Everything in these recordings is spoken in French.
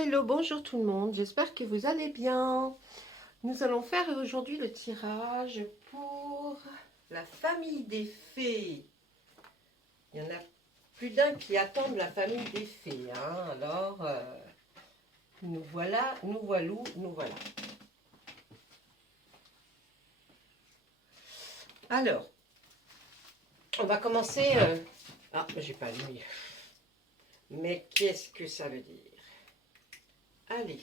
Hello, bonjour tout le monde, j'espère que vous allez bien. Nous allons faire aujourd'hui le tirage pour la famille des fées. Il y en a plus d'un qui attendent la famille des fées. Alors, nous voilà, nous voilou, nous voilà. Alors, on va commencer... Ah, j'ai pas lu. Mais qu'est-ce que ça veut dire? Allez,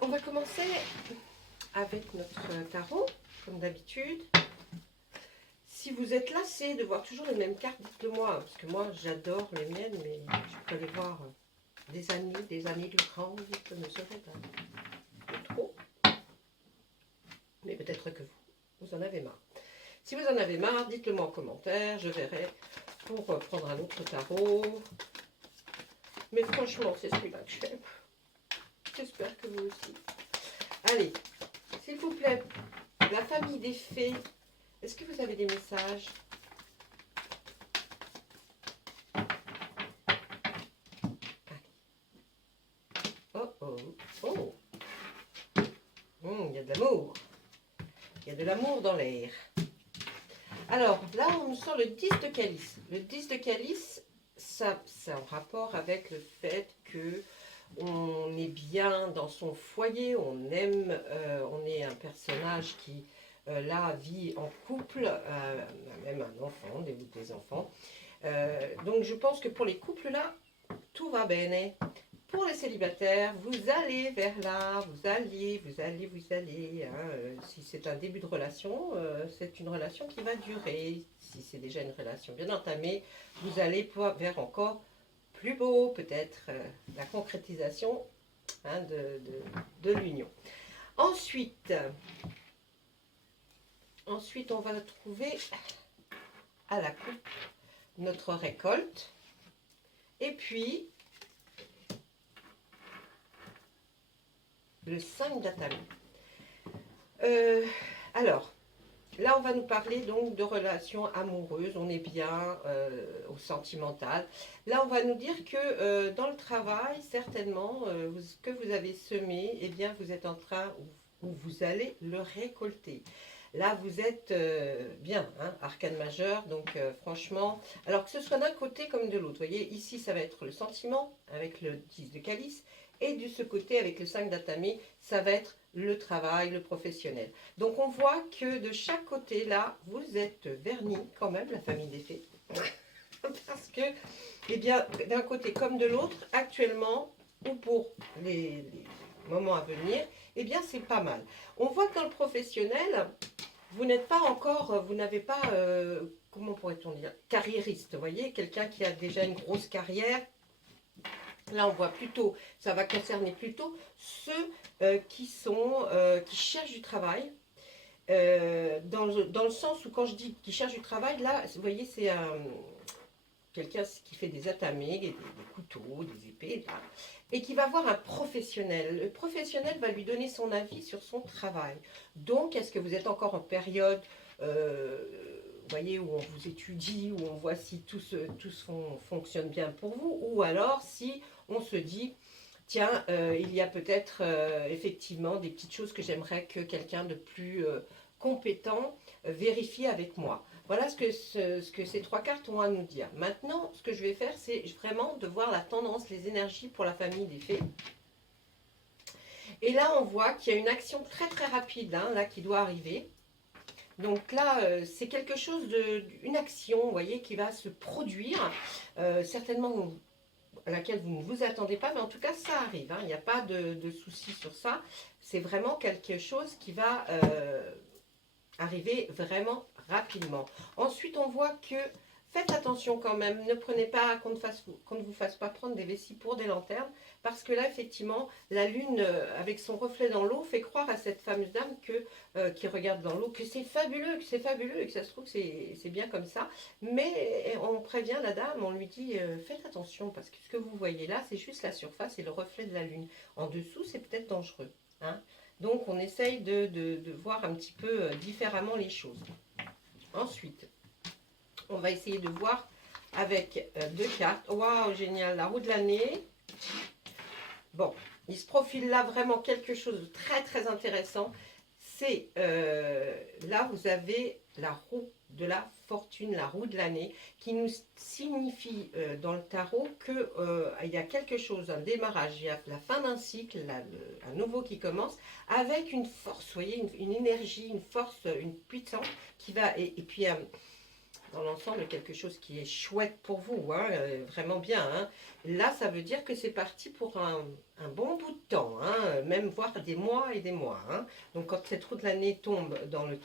on va commencer avec notre tarot, comme d'habitude. Si vous êtes lassé de voir toujours les mêmes cartes, dites-le moi, parce que moi j'adore les miennes, mais je peux les voir des années durant, ça me serait un peu trop. Mais peut-être que vous en avez marre. Si vous en avez marre, dites-le moi en commentaire, je verrai pour prendre un autre tarot. Mais franchement, c'est celui-là que j'aime. J'espère que vous aussi. Allez, s'il vous plaît, la famille des fées, est-ce que vous avez des messages? Oh, oh, oh. Il y a de l'amour. Il y a de l'amour dans l'air. Alors, là, on sent le 10 de calice. Le 10 de calice, ça, c'est en rapport avec le fait que on est bien dans son foyer, on aime, on est un personnage qui, là, vit en couple, même un enfant, des enfants. Donc, je pense que pour les couples, là, tout va bene. Pour les célibataires, vous allez vers là, vous allez. Si c'est un début de relation, c'est une relation qui va durer. Si c'est déjà une relation bien entamée, vous allez vers encore plus beau, peut-être la concrétisation de l'union. Ensuite, on va trouver à la coupe notre récolte. Et puis, le 5 d'Atami. Alors, là, on va nous parler donc de relations amoureuses. On est bien au sentimental. Là, on va nous dire que dans le travail, certainement, ce que vous avez semé, eh bien, vous êtes en train, ou vous allez le récolter. Là, vous êtes bien, arcane majeur, donc franchement, alors que ce soit d'un côté comme de l'autre, vous voyez, ici, ça va être le sentiment avec le 10 de calice, et de ce côté, avec le 5 d'Atami, ça va être le travail, le professionnel. Donc, on voit que de chaque côté, là, vous êtes vernis quand même, la famille des fées. Parce que, eh bien, d'un côté comme de l'autre, actuellement, ou pour les moments à venir, eh bien, c'est pas mal. On voit que dans le professionnel, vous n'êtes pas encore, vous n'avez pas, comment pourrait-on dire, carriériste, vous voyez, quelqu'un qui a déjà une grosse carrière. Là, on voit plutôt, ça va concerner plutôt ceux qui cherchent du travail. Dans le sens où quand je dis qu'ils cherchent du travail, là, vous voyez, c'est quelqu'un qui fait des atamés, des couteaux, des épées, là, et qui va voir un professionnel. Le professionnel va lui donner son avis sur son travail. Donc, est-ce que vous êtes encore en période, vous voyez, où on vous étudie, où on voit si tout fonctionne bien pour vous, ou alors si on se dit, tiens, il y a peut-être effectivement des petites choses que j'aimerais que quelqu'un de plus compétent vérifie avec moi. Voilà ce que ces trois cartes ont à nous dire. Maintenant, ce que je vais faire, c'est vraiment de voir la tendance, les énergies pour la famille des fées. Et là, on voit qu'il y a une action très très rapide là, qui doit arriver. Donc là, c'est quelque chose une action, vous voyez, qui va se produire, certainement à laquelle vous ne vous attendez pas, mais en tout cas, ça arrive. Il n'y a pas de souci sur ça. C'est vraiment quelque chose qui va arriver vraiment rapidement. Ensuite, on voit que faites attention quand même, ne prenez pas qu'on ne vous fasse pas prendre des vessies pour des lanternes, parce que là, effectivement, la lune, avec son reflet dans l'eau, fait croire à cette fameuse dame qui regarde dans l'eau que c'est fabuleux, et que ça se trouve que c'est bien comme ça. Mais on prévient la dame, on lui dit, faites attention, parce que ce que vous voyez là, c'est juste la surface et le reflet de la lune. En dessous, c'est peut-être dangereux. Donc, on essaye de voir un petit peu différemment les choses. Ensuite, on va essayer de voir avec deux cartes. Waouh, génial. La roue de l'année. Bon, il se profile là vraiment quelque chose de très très intéressant. C'est là vous avez la roue de la fortune, la roue de l'année, qui nous signifie dans le tarot que il y a quelque chose, un démarrage, il y a la fin d'un cycle, un nouveau qui commence, avec une force, vous voyez, une énergie, une force, une puissance qui va, et puis dans l'ensemble quelque chose qui est chouette pour vous, hein, vraiment bien. Hein. Là, ça veut dire que c'est parti pour un bon bout de temps, hein, même voire des mois et des mois. Hein. Donc quand cette roue de l'année tombe dans le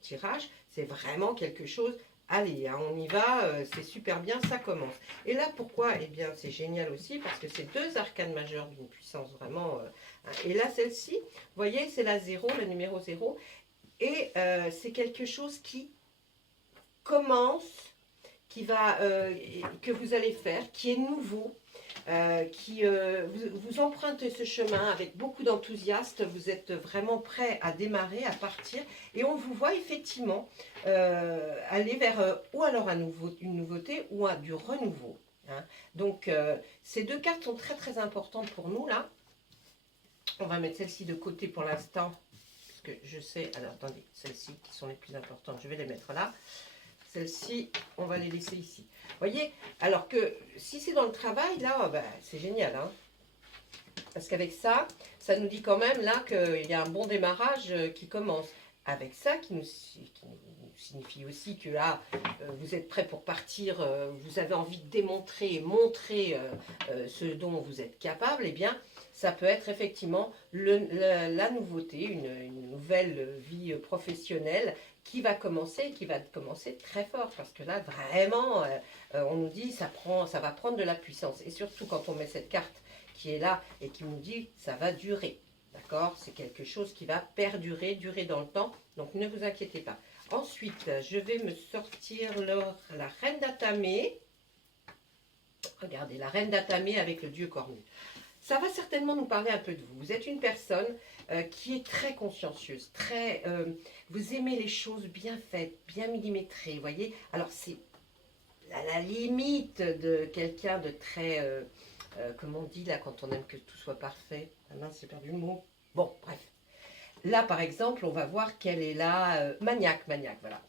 tirage, c'est vraiment quelque chose. Allez, hein, on y va, c'est super bien, ça commence. Et là, pourquoi? Eh bien, c'est génial aussi parce que c'est deux arcanes majeures d'une puissance vraiment. Hein. Et là, celle-ci, vous voyez, c'est la 0, le numéro 0. Et c'est quelque chose qui commence, que vous allez faire, qui est nouveau, vous empruntez ce chemin avec beaucoup d'enthousiasme, vous êtes vraiment prêt à démarrer, à partir, et on vous voit effectivement aller vers ou alors une nouveauté ou du renouveau. Hein. Donc ces deux cartes sont très très importantes pour nous là. On va mettre celle-ci de côté pour l'instant, parce que je sais, alors attendez, celles-ci qui sont les plus importantes, je vais les mettre là. Celles-ci, on va les laisser ici. Vous voyez? Alors que si c'est dans le travail, là, ben, c'est génial. Hein, parce qu'avec ça, ça nous dit quand même là qu'il y a un bon démarrage qui commence. Avec ça, qui nous signifie aussi que là, vous êtes prêt pour partir, vous avez envie de démontrer et montrer ce dont vous êtes capable, eh bien, ça peut être effectivement la nouveauté, une nouvelle vie professionnelle qui va commencer très fort. Parce que là, vraiment, on nous dit ça va prendre de la puissance. Et surtout quand on met cette carte qui est là et qui nous dit ça va durer. D'accord? C'est quelque chose qui va perdurer, durer dans le temps. Donc ne vous inquiétez pas. Ensuite, je vais me sortir la reine d'Atamé. Regardez, la reine d'Atamé avec le dieu cornu. Ça va certainement nous parler un peu de vous. Vous êtes une personne qui est très consciencieuse, vous aimez les choses bien faites, bien millimétrées, vous voyez. Alors c'est à la limite de quelqu'un de très, comme on dit là, quand on aime que tout soit parfait. Ah mince, j'ai perdu le mot. Bon, bref. Là, par exemple, on va voir qu'elle est là, maniaque, voilà.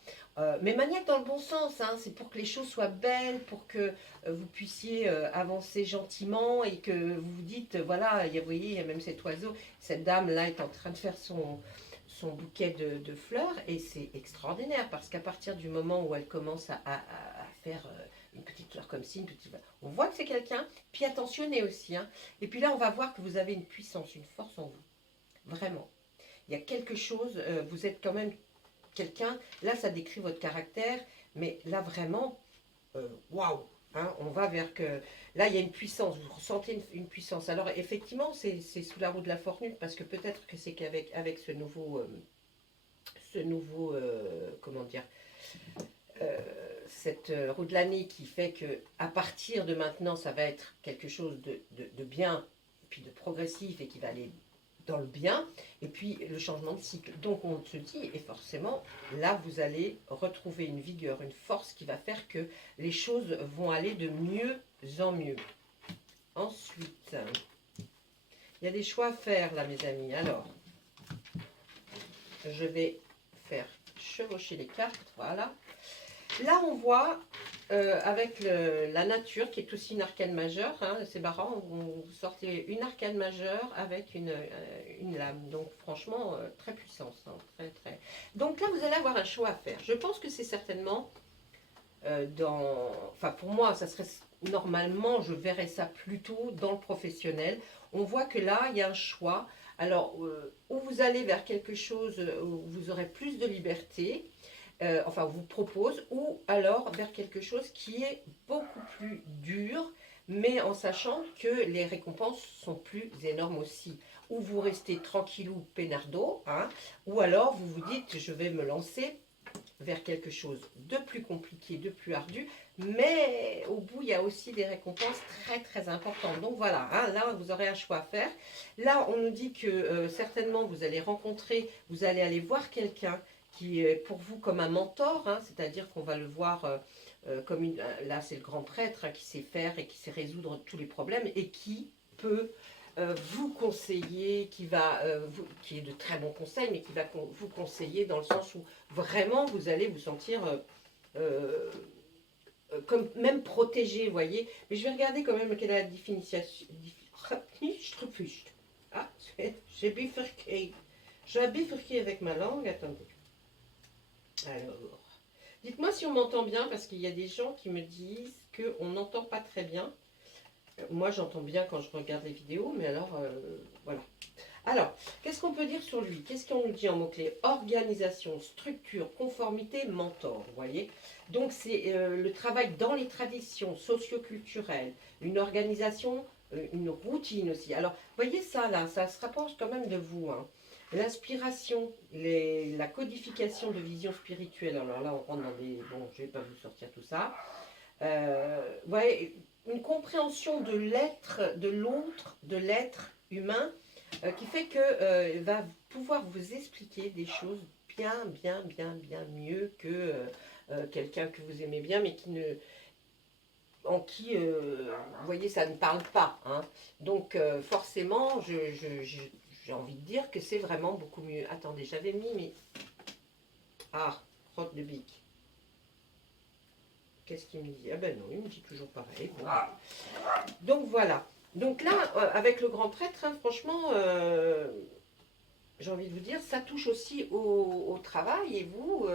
Mais maniaque dans le bon sens, hein, c'est pour que les choses soient belles, pour que vous puissiez avancer gentiment et que vous vous dites, voilà, vous voyez, il y a même cet oiseau, cette dame-là est en train de faire son bouquet de fleurs et c'est extraordinaire parce qu'à partir du moment où elle commence à faire une petite fleur comme ci, on voit que c'est quelqu'un, puis attentionné aussi. Hein, et puis là, on va voir que vous avez une puissance, une force en vous, vraiment. Il y a quelque chose, vous êtes quand même quelqu'un, là ça décrit votre caractère, mais là vraiment, waouh, hein, on va vers que, là il y a une puissance, vous ressentez une puissance. Alors effectivement c'est sous la roue de la fortune, parce que peut-être que c'est qu'avec ce nouveau, comment dire, cette roue de l'année qui fait que à partir de maintenant ça va être quelque chose de bien, puis de progressif et qui va aller dans le bien, et puis le changement de cycle. Donc on se dit, et forcément, là vous allez retrouver une vigueur, une force qui va faire que les choses vont aller de mieux en mieux. Ensuite, il y a des choix à faire là mes amis. Alors, je vais faire chevaucher les cartes, voilà. Là on voit avec la nature qui est aussi une arcane majeure, hein, c'est marrant, vous sortez une arcane majeure avec une lame, donc franchement très puissante, hein, très très. Donc là vous allez avoir un choix à faire. Je pense que c'est certainement enfin pour moi ça serait normalement, je verrais ça plutôt dans le professionnel. On voit que là il y a un choix. Alors où vous allez vers quelque chose où vous aurez plus de liberté. Enfin vous propose, ou alors vers quelque chose qui est beaucoup plus dur, mais en sachant que les récompenses sont plus énormes aussi. Ou vous restez tranquillou, peinardo, hein, ou alors vous vous dites je vais me lancer vers quelque chose de plus compliqué, de plus ardu, mais au bout il y a aussi des récompenses très très importantes. Donc voilà, hein, là vous aurez un choix à faire. Là on nous dit que certainement vous allez rencontrer, vous allez aller voir quelqu'un qui est pour vous comme un mentor, hein, c'est-à-dire qu'on va le voir comme là c'est le grand prêtre hein, qui sait faire et qui sait résoudre tous les problèmes et qui peut vous conseiller, qui est de très bons conseils, mais qui va vous conseiller dans le sens où vraiment vous allez vous sentir euh, comme même protégé, vous voyez. Mais je vais regarder quand même quelle est la définition. Ah, j'ai bifurqué. J'ai bifurqué avec ma langue, attendez. Alors, dites-moi si on m'entend bien, parce qu'il y a des gens qui me disent qu'on n'entend pas très bien. Moi, j'entends bien quand je regarde les vidéos, mais alors, voilà. Alors, qu'est-ce qu'on peut dire sur lui? Qu'est-ce qu'on nous dit en mots-clés? Organisation, structure, conformité, mentor, vous voyez. Donc, c'est le travail dans les traditions socio-culturelles, une organisation, une routine aussi. Alors, vous voyez ça, là, ça se rapproche quand même de vous, hein. L'inspiration, la codification de visions spirituelles. Alors là, on rentre dans des... Bon, je ne vais pas vous sortir tout ça. Vous voyez, une compréhension de l'être, de l'autre, de l'être humain, qui fait que va pouvoir vous expliquer des choses bien mieux que quelqu'un que vous aimez bien, mais qui ne, en qui, vous voyez, ça ne parle pas, hein. Donc forcément, j'ai envie de dire que c'est vraiment beaucoup mieux. Attendez, j'avais mis mes... Ah, crotte de bique. Qu'est-ce qu'il me dit? Ah ben non, il me dit toujours pareil. Bon. Donc voilà. Donc là, avec le grand prêtre, hein, franchement, j'ai envie de vous dire, ça touche aussi au travail. Et vous,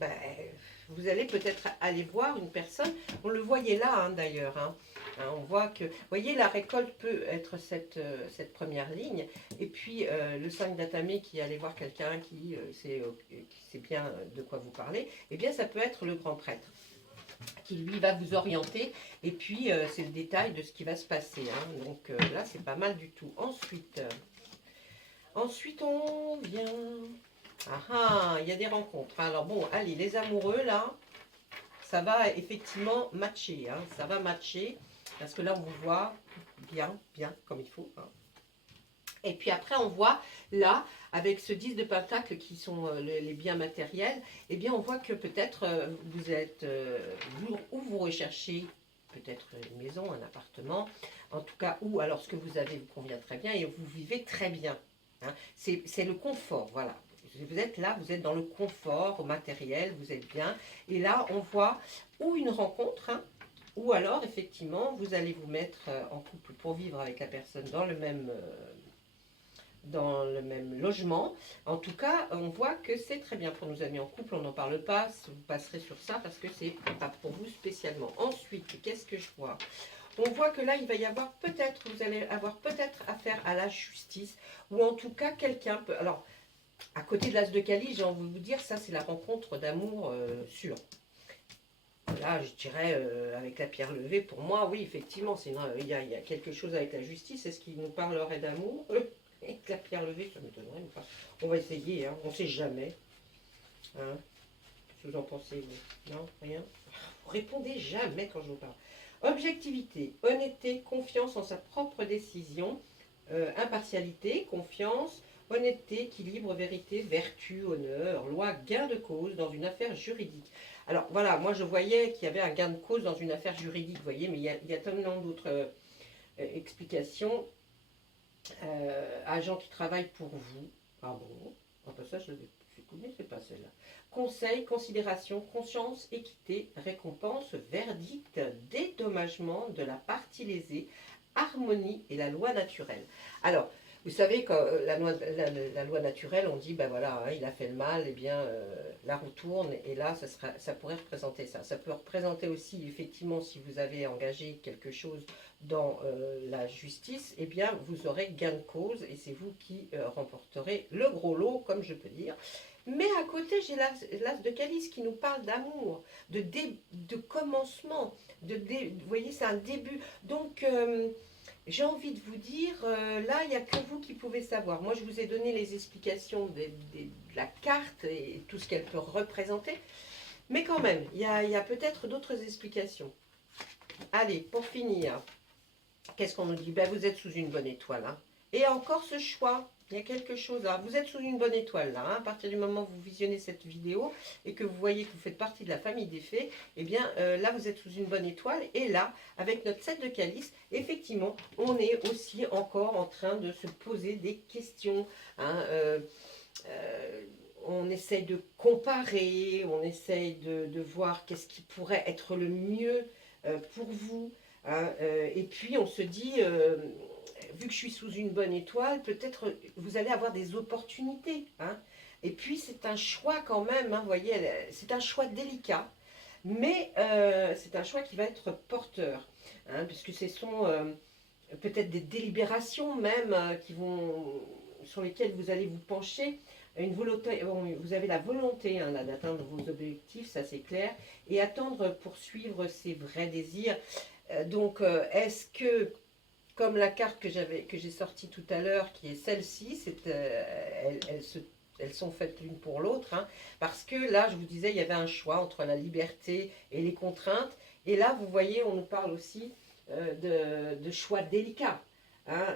ben, vous allez peut-être aller voir une personne. On le voyait là, hein, d'ailleurs. Hein. Hein, on voit que, vous voyez, la récolte peut être cette première ligne. Et puis, le 5 d'Atamé qui allait voir quelqu'un qui sait bien de quoi vous parlez, eh bien, ça peut être le grand prêtre qui lui va vous orienter et puis c'est le détail de ce qui va se passer, hein. Donc là c'est pas mal du tout. Ensuite on vient, il y a des rencontres. Alors bon, allez, les amoureux là, ça va effectivement matcher, hein. Ça va matcher parce que là on vous voit bien comme il faut, hein. Et puis après, on voit là, avec ce 10 de pentacle qui sont les biens matériels, eh bien, on voit que peut-être vous êtes, vous recherchez peut-être une maison, un appartement, en tout cas, ou alors ce que vous avez vous convient très bien et vous vivez très bien, hein. C'est le confort, voilà. Vous êtes là, vous êtes dans le confort matériel, vous êtes bien. Et là, on voit ou une rencontre, hein, ou alors, effectivement, vous allez vous mettre en couple pour vivre avec la personne dans le même logement. En tout cas, on voit que c'est très bien pour nos amis en couple. On n'en parle pas, vous passerez sur ça parce que c'est pas pour vous spécialement. Ensuite, qu'est-ce que je vois? On voit que là, il va y avoir peut-être, vous allez avoir peut-être affaire à la justice, ou en tout cas, quelqu'un peut... Alors, à côté de l'as de Cali, j'ai envie de vous dire, ça c'est la rencontre d'amour sûre. Là, je dirais, avec la pierre levée, pour moi, oui, effectivement, il y a quelque chose avec la justice. Est-ce qu'il nous parlerait d'amour? Avec la pierre levée, ça m'étonnerait. Enfin, on va essayer, hein, on ne sait jamais. Hein. Qu'est-ce que vous en pensez, vous? Non, rien? Vous répondez jamais quand je vous parle. Objectivité, honnêteté, confiance en sa propre décision, impartialité, confiance, honnêteté, équilibre, vérité, vertu, honneur, loi, gain de cause dans une affaire juridique. Alors voilà, moi je voyais qu'il y avait un gain de cause dans une affaire juridique, vous voyez, mais il y a tellement d'autres explications. Agent qui travaille pour vous. Ah bon? Ah bah ça, je ne connaissais pas celle-là. Conseil, considération, conscience, équité, récompense, verdict, dédommagement de la partie lésée, harmonie et la loi naturelle. Alors, vous savez que la loi naturelle, on dit, ben voilà, hein, il a fait le mal, eh bien, la roue tourne, et là, ça pourrait représenter ça. Ça peut représenter aussi, effectivement, si vous avez engagé quelque chose dans la justice, eh bien, vous aurez gain de cause, et c'est vous qui remporterez le gros lot, comme je peux dire. Mais à côté, j'ai l'as de calice qui nous parle d'amour, de commencement, vous voyez, c'est un début. Donc, j'ai envie de vous dire, là, il n'y a que vous qui pouvez savoir. Moi, je vous ai donné les explications de la carte et tout ce qu'elle peut représenter. Mais quand même, il y a peut-être d'autres explications. Allez, pour finir, qu'est-ce qu'on nous dit? Ben, vous êtes sous une bonne étoile, hein. Et encore ce choix Il y a quelque chose là. Vous êtes sous une bonne étoile là. Hein. À partir du moment où vous visionnez cette vidéo et que vous voyez que vous faites partie de la famille des fées, eh bien là vous êtes sous une bonne étoile. Et là, avec notre 7 de calice, effectivement, on est aussi encore en train de se poser des questions. Hein, on essaye de comparer, on essaye de voir qu'est-ce qui pourrait être le mieux pour vous. Hein, et puis on se dit, vu que je suis sous une bonne étoile, peut-être vous allez avoir des opportunités. Hein. Et puis c'est un choix quand même, hein, vous voyez, c'est un choix délicat, mais c'est un choix qui va être porteur. Hein, puisque ce sont peut-être des délibérations même sur lesquelles vous allez vous pencher. Une volonté, vous avez la volonté hein, d'atteindre vos objectifs, ça c'est clair, et attendre pour suivre ses vrais désirs. Donc, est-ce que, comme la carte que j'ai sortie tout à l'heure, qui est celle-ci, elles sont faites l'une pour l'autre, hein, parce que là, je vous disais, il y avait un choix entre la liberté et les contraintes, et là, vous voyez, on nous parle aussi de choix délicats. Hein,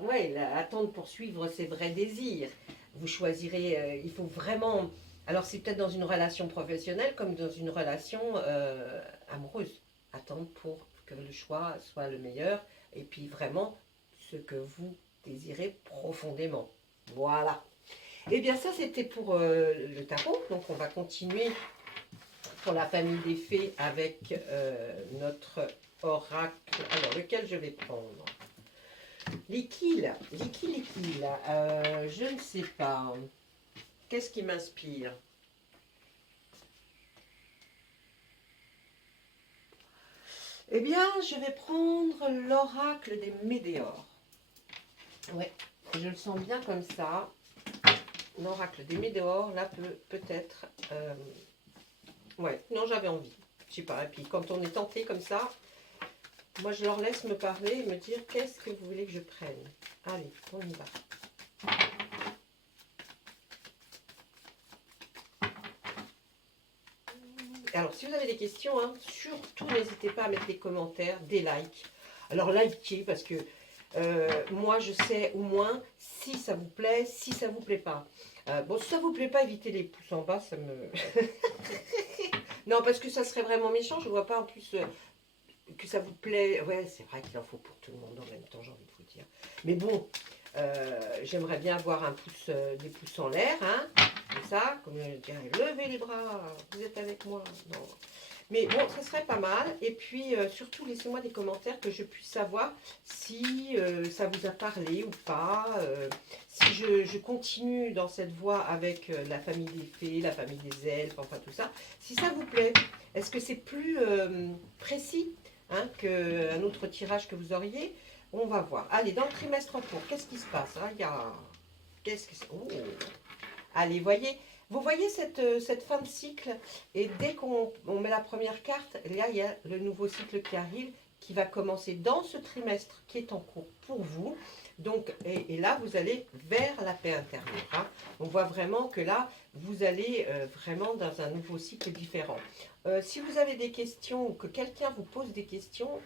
ouais, attendre pour suivre ses vrais désirs. Vous choisirez, il faut vraiment... Alors, c'est peut-être dans une relation professionnelle comme dans une relation amoureuse. Attendre pour que le choix soit le meilleur et puis vraiment ce que vous désirez profondément. Voilà. Et bien ça c'était pour le tarot. Donc on va continuer pour la famille des fées avec notre oracle. Alors lequel je vais prendre? L'Iquil. Je ne sais pas. Qu'est-ce qui m'inspire? Eh bien, je vais prendre l'oracle des météores. Ouais, je le sens bien comme ça. L'oracle des météores, là, peut-être... ouais, non, j'avais envie. Je sais pas, et puis quand on est tenté comme ça, moi, je leur laisse me parler et me dire qu'est-ce que vous voulez que je prenne. Allez, on y va. Alors, si vous avez des questions, hein, surtout n'hésitez pas à mettre des commentaires, des likes. Alors, likez parce que moi, je sais au moins si ça vous plaît, si ça vous plaît pas. Bon, si ça vous plaît pas, évitez les pouces en bas, ça me... non, parce que ça serait vraiment méchant. Je ne vois pas en plus que ça vous plaît. Ouais, c'est vrai qu'il en faut pour tout le monde en même temps, j'ai envie de vous dire. Mais bon, j'aimerais bien avoir un pouce, des pouces en l'air, hein. Comme ça, comme je dirais, levez les bras, vous êtes avec moi. Non. Mais bon, ça serait pas mal. Et puis, surtout, laissez-moi des commentaires que je puisse savoir si ça vous a parlé ou pas. Si je continue dans cette voie avec la famille des fées, la famille des elfes, enfin tout ça. Si ça vous plaît, est-ce que c'est plus précis hein, qu'un autre tirage que vous auriez? On va voir. Allez, dans le trimestre en cours, qu'est-ce qui se passe? Regarde. Qu'est-ce que c'est? Oh. Allez, vous voyez cette fin de cycle et dès qu'on met la première carte, là, il y a le nouveau cycle qui arrive, qui va commencer dans ce trimestre qui est en cours pour vous. Donc, et là, vous allez vers la paix intérieure. Hein. On voit vraiment que là, vous allez vraiment dans un nouveau cycle différent. Si vous avez des questions ou que quelqu'un vous pose des questions...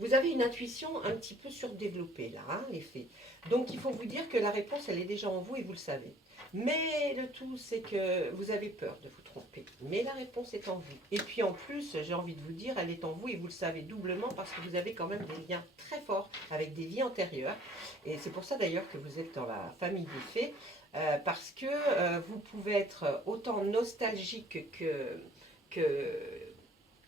vous avez une intuition un petit peu surdéveloppée là, hein, les fées. Donc il faut vous dire que la réponse, elle est déjà en vous et vous le savez. Mais le tout, c'est que vous avez peur de vous tromper. Mais la réponse est en vous. Et puis en plus, j'ai envie de vous dire, elle est en vous et vous le savez doublement parce que vous avez quand même des liens très forts avec des vies antérieures. Et c'est pour ça d'ailleurs que vous êtes dans la famille des fées. Parce que vous pouvez être autant nostalgique que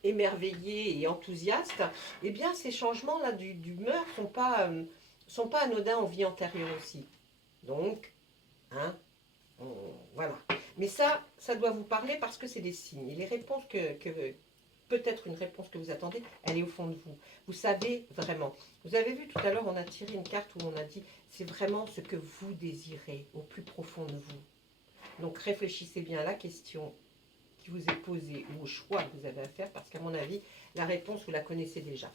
émerveillé et enthousiaste, eh bien ces changements-là d'humeur sont pas anodins en vie antérieure aussi. Donc, hein, voilà. Mais ça doit vous parler parce que c'est des signes. Et les réponses peut-être une réponse que vous attendez, elle est au fond de vous. Vous savez vraiment. Vous avez vu tout à l'heure, on a tiré une carte où on a dit, c'est vraiment ce que vous désirez au plus profond de vous. Donc réfléchissez bien à la question qui vous est posé ou au choix que vous avez à faire parce qu'à mon avis, la réponse, vous la connaissez déjà.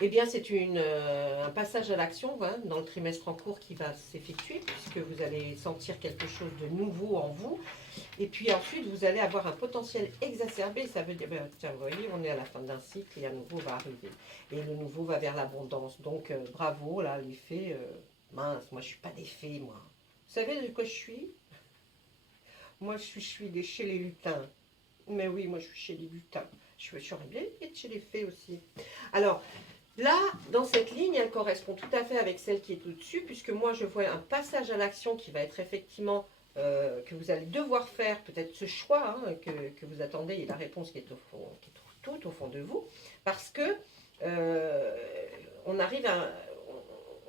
Eh bien, c'est un passage à l'action hein, dans le trimestre en cours qui va s'effectuer, puisque vous allez sentir quelque chose de nouveau en vous. Et puis ensuite, vous allez avoir un potentiel exacerbé. Ça veut dire, ben, tiens, vous voyez, on est à la fin d'un cycle et un nouveau va arriver. Et le nouveau va vers l'abondance. Donc, bravo, là, les fées. Mince, moi, je ne suis pas des fées, moi. Vous savez de quoi je suis? Moi, je suis chez les lutins. Mais oui, moi, je suis chez les lutins. J'aurais bien aimé être chez les fées aussi. Alors, là, dans cette ligne, elle correspond tout à fait avec celle qui est au-dessus, puisque moi, je vois un passage à l'action qui va être effectivement, que vous allez devoir faire, peut-être ce choix hein, que vous attendez, et la réponse qui est, au fond, qui est tout au fond de vous, parce que euh, on arrive à...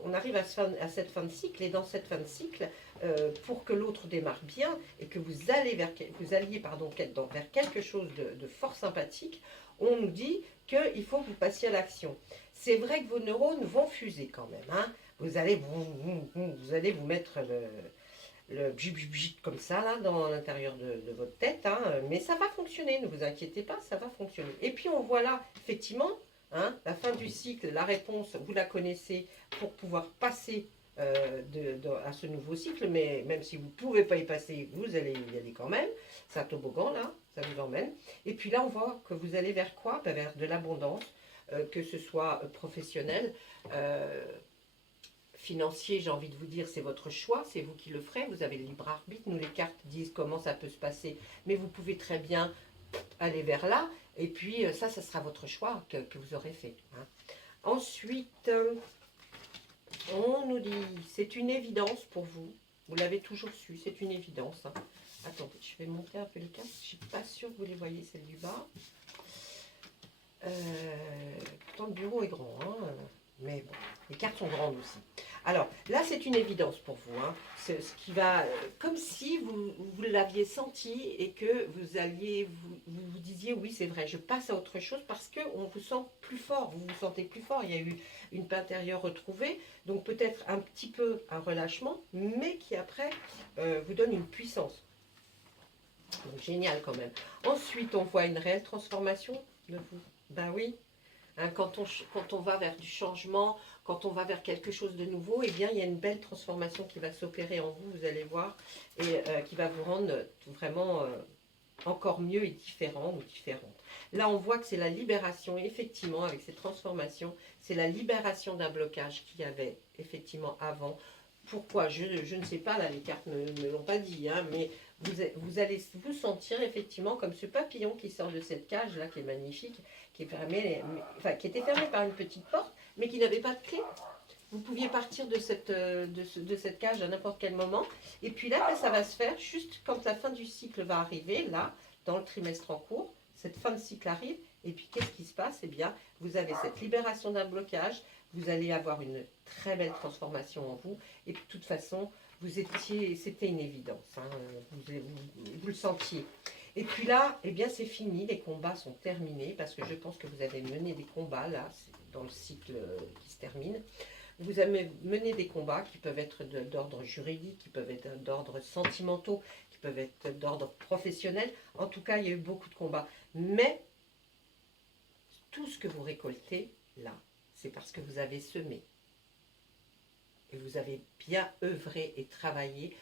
On arrive à cette fin de cycle, et dans cette fin de cycle, pour que l'autre démarre bien et que vous alliez vers quelque chose de fort sympathique, on nous dit qu'il faut que vous passiez à l'action. C'est vrai que vos neurones vont fuser quand même. Hein. Vous allez vous mettre le bjit comme ça là dans l'intérieur de votre tête, hein, mais ça va fonctionner, ne vous inquiétez pas, ça va fonctionner. Et puis on voit là, effectivement, hein, la fin du cycle, la réponse, vous la connaissez pour pouvoir passer à ce nouveau cycle, mais même si vous ne pouvez pas y passer, vous allez y aller quand même. C'est un toboggan là, ça vous emmène. Et puis là, on voit que vous allez vers quoi? Ben, vers de l'abondance, que ce soit professionnel, financier, j'ai envie de vous dire, c'est votre choix, c'est vous qui le ferez, vous avez le libre arbitre. Nous, les cartes disent comment ça peut se passer, mais vous pouvez très bien aller vers là, et puis ça sera votre choix que vous aurez fait. Hein. Ensuite, on nous dit, c'est une évidence pour vous, vous l'avez toujours su, c'est une évidence. Hein. Attendez, je vais monter un peu les cartes, je ne suis pas sûre que vous les voyez, celles du bas. Pourtant, le bureau est grand, hein, mais bon, les cartes sont grandes aussi. Alors, là, c'est une évidence pour vous. Hein. C'est ce qui va, comme si vous l'aviez senti et que vous alliez, vous disiez, oui, c'est vrai, je passe à autre chose parce qu'on vous sent plus fort, vous vous sentez plus fort. Il y a eu une paix intérieure retrouvée, donc peut-être un petit peu un relâchement, mais qui après vous donne une puissance. Donc, génial quand même. Ensuite, on voit une réelle transformation de vous. Ben oui, hein, quand on va vers du changement, quand on va vers quelque chose de nouveau, eh bien, il y a une belle transformation qui va s'opérer en vous, vous allez voir, et qui va vous rendre vraiment encore mieux et différent ou différente. Là, on voit que c'est la libération, effectivement, avec ces transformations, c'est la libération d'un blocage qu'il y avait effectivement avant. Pourquoi je ne sais pas, là, les cartes ne me l'ont pas dit, hein, mais vous allez vous sentir effectivement comme ce papillon qui sort de cette cage-là, qui est magnifique, qui est fermée, enfin, qui était fermée par une petite porte, mais qui n'avait pas de clé. Vous pouviez partir de cette cage à n'importe quel moment. Et puis là, ça va se faire juste quand la fin du cycle va arriver, là, dans le trimestre en cours. Cette fin de cycle arrive. Et puis, qu'est-ce qui se passe? Eh bien, vous avez cette libération d'un blocage. Vous allez avoir une très belle transformation en vous. Et puis, de toute façon, c'était une évidence. Hein, vous le sentiez. Et puis là, eh bien, c'est fini. Les combats sont terminés parce que je pense que vous avez mené des combats, là, dans le cycle qui se termine. Vous avez mené des combats qui peuvent être d'ordre juridique, qui peuvent être d'ordre sentimentaux, qui peuvent être d'ordre professionnel. En tout cas, il y a eu beaucoup de combats. Mais tout ce que vous récoltez, là, c'est parce que vous avez semé. Et vous avez bien œuvré et travaillé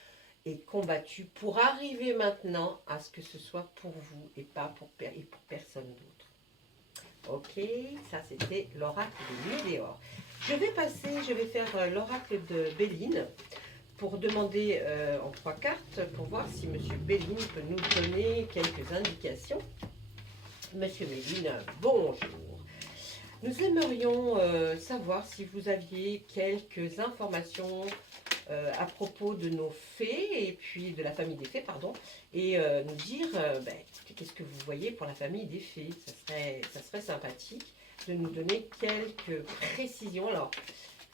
et combattu pour arriver maintenant à ce que ce soit pour vous et pas pour personne d'autre. Ok, ça c'était l'oracle de Médéor. Je vais faire l'oracle de Béline pour demander en 3 cartes pour voir si Monsieur Béline peut nous donner quelques indications. Monsieur Béline, bonjour. Nous aimerions savoir si vous aviez quelques informations à propos de nos fées et puis de la famille des fées, pardon, et nous dire qu'est-ce que vous voyez pour la famille des fées. Ça serait sympathique de nous donner quelques précisions. Alors,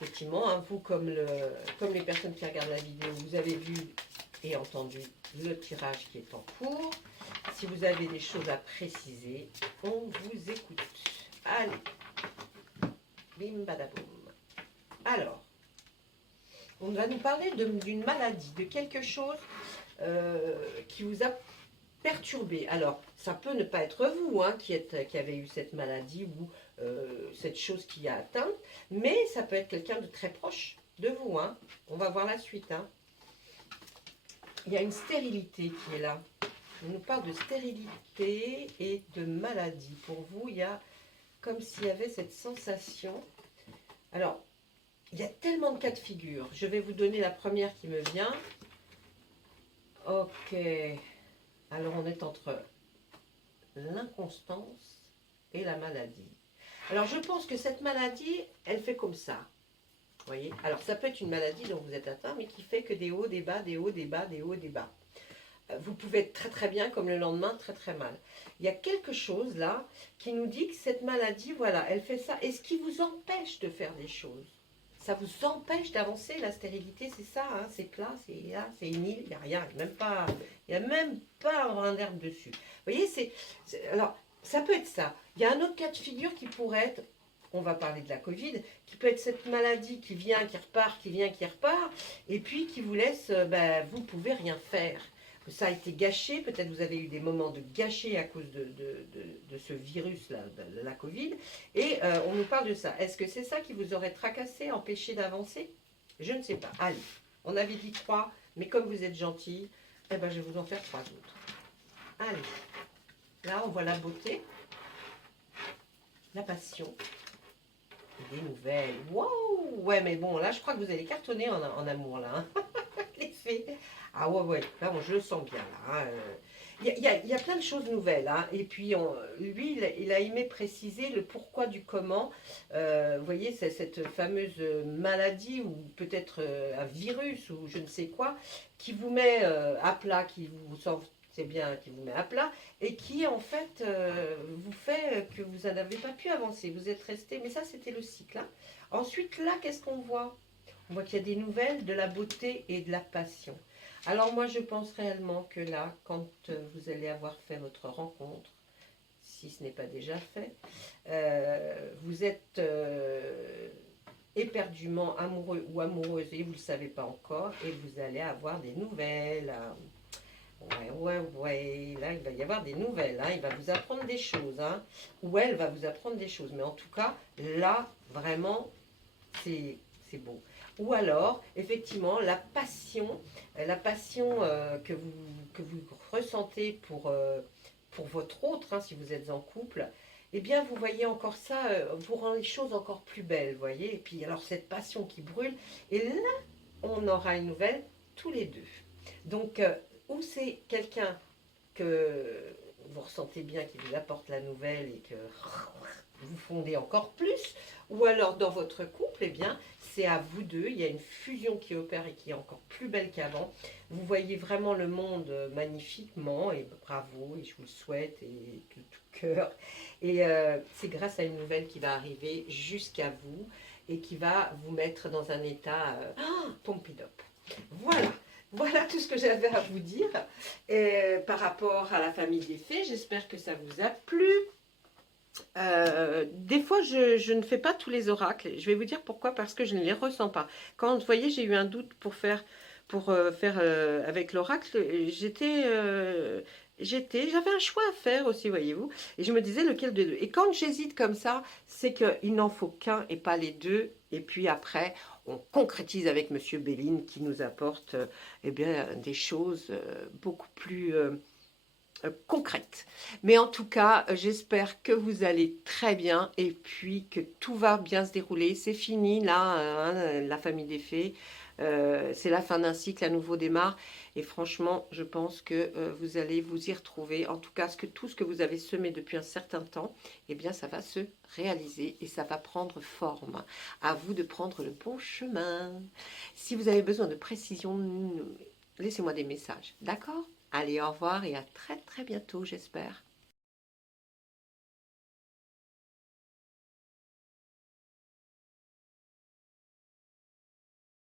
effectivement, hein, vous, comme les personnes qui regardent la vidéo, vous avez vu et entendu le tirage qui est en cours. Si vous avez des choses à préciser, on vous écoute. Allez, bim badaboum. Alors, on va nous parler d'une maladie, de quelque chose qui vous a perturbé. Alors, ça peut ne pas être vous hein, qui avez eu cette maladie ou cette chose qui a atteint, mais ça peut être quelqu'un de très proche de vous. Hein. On va voir la suite. Hein. Il y a une stérilité qui est là. On nous parle de stérilité et de maladie. Pour vous, il y a comme s'il y avait cette sensation. Alors, il y a tellement de cas de figure. Je vais vous donner la première qui me vient. Ok. Alors, on est entre l'inconstance et la maladie. Alors, je pense que cette maladie, elle fait comme ça. Vous voyez? Alors, ça peut être une maladie dont vous êtes atteint, mais qui fait que des hauts, des bas, des hauts, des bas, des hauts, des bas. Vous pouvez être très très bien comme le lendemain très très mal. Il y a quelque chose là qui nous dit que cette maladie, voilà, elle fait ça. Et ce qui vous empêche de faire des choses, ça vous empêche d'avancer. La stérilité, c'est ça, hein, c'est plat, c'est là, c'est une île, il n'y a rien, il n'y a même pas un brin d'herbe dessus. Vous voyez, alors, ça peut être ça. Il y a un autre cas de figure qui pourrait être, on va parler de la Covid, qui peut être cette maladie qui vient, qui repart, qui vient, qui repart, et puis qui vous laisse, vous ne pouvez rien faire. Ça a été gâché, peut-être vous avez eu des moments de gâché à cause de ce virus-là, de la Covid, et on nous parle de ça. Est-ce que c'est ça qui vous aurait tracassé, empêché d'avancer? Je ne sais pas. Allez, on avait dit 3, mais comme vous êtes gentil, eh ben, je vais vous en faire 3 autres. Allez, là on voit la beauté, la passion, et des nouvelles. Waouh! Ouais, mais bon, là je crois que vous allez cartonner en amour, là. Hein. L'effet. Ah ouais, là je le sens bien là. Hein. Il y a plein de choses nouvelles. Hein. Et puis lui, il a aimé préciser le pourquoi du comment. Vous voyez, c'est cette fameuse maladie ou peut-être un virus ou je ne sais quoi qui vous met à plat, qui vous c'est bien, qui vous met à plat et qui en fait vous fait que vous n'avez pas pu avancer. Vous êtes resté, mais ça c'était le cycle. Hein. Ensuite là, qu'est-ce qu'on voit? On voit qu'il y a des nouvelles, de la beauté et de la passion. Alors moi, je pense réellement que là, quand vous allez avoir fait votre rencontre, si ce n'est pas déjà fait, vous êtes éperdument amoureux ou amoureuse et vous ne le savez pas encore, et vous allez avoir des nouvelles. Ouais, là, il va y avoir des nouvelles. Hein. Il va vous apprendre des choses. Hein. Ou elle va vous apprendre des choses. Mais en tout cas, là, vraiment, c'est beau. Ou alors, effectivement, la passion que vous ressentez pour votre autre, hein, si vous êtes en couple, eh bien, vous voyez encore ça, vous rend les choses encore plus belles, vous voyez. Et puis, alors, cette passion qui brûle, et là, on aura une nouvelle tous les deux. Donc, ou c'est quelqu'un que vous ressentez bien qui vous apporte la nouvelle et que vous fondez encore plus, ou alors dans votre couple, eh bien, c'est à vous deux, il y a une fusion qui opère et qui est encore plus belle qu'avant. Vous voyez vraiment le monde magnifiquement, et bravo, et je vous le souhaite, et de tout cœur. Et c'est grâce à une nouvelle qui va arriver jusqu'à vous, et qui va vous mettre dans un état pompidop. Voilà. Voilà tout ce que j'avais à vous dire par rapport à la famille des fées. J'espère que ça vous a plu. Des fois, je ne fais pas tous les oracles. Je vais vous dire pourquoi, parce que je ne les ressens pas. Quand, vous voyez, j'ai eu un doute pour faire avec l'oracle, j'avais un choix à faire aussi, voyez-vous. Et je me disais lequel des deux. Et quand j'hésite comme ça, c'est qu'il n'en faut qu'un et pas les deux. Et puis après, on concrétise avec Monsieur Béline qui nous apporte eh bien, des choses beaucoup plus concrète. Mais en tout cas, j'espère que vous allez très bien et puis que tout va bien se dérouler. C'est fini là, hein, la famille des fées. C'est la fin d'un cycle, à nouveau démarre. Et franchement, je pense que vous allez vous y retrouver. En tout cas, tout ce que vous avez semé depuis un certain temps, eh bien, ça va se réaliser et ça va prendre forme. À vous de prendre le bon chemin. Si vous avez besoin de précision, laissez-moi des messages. D'accord ? Allez, au revoir et à très très bientôt, j'espère.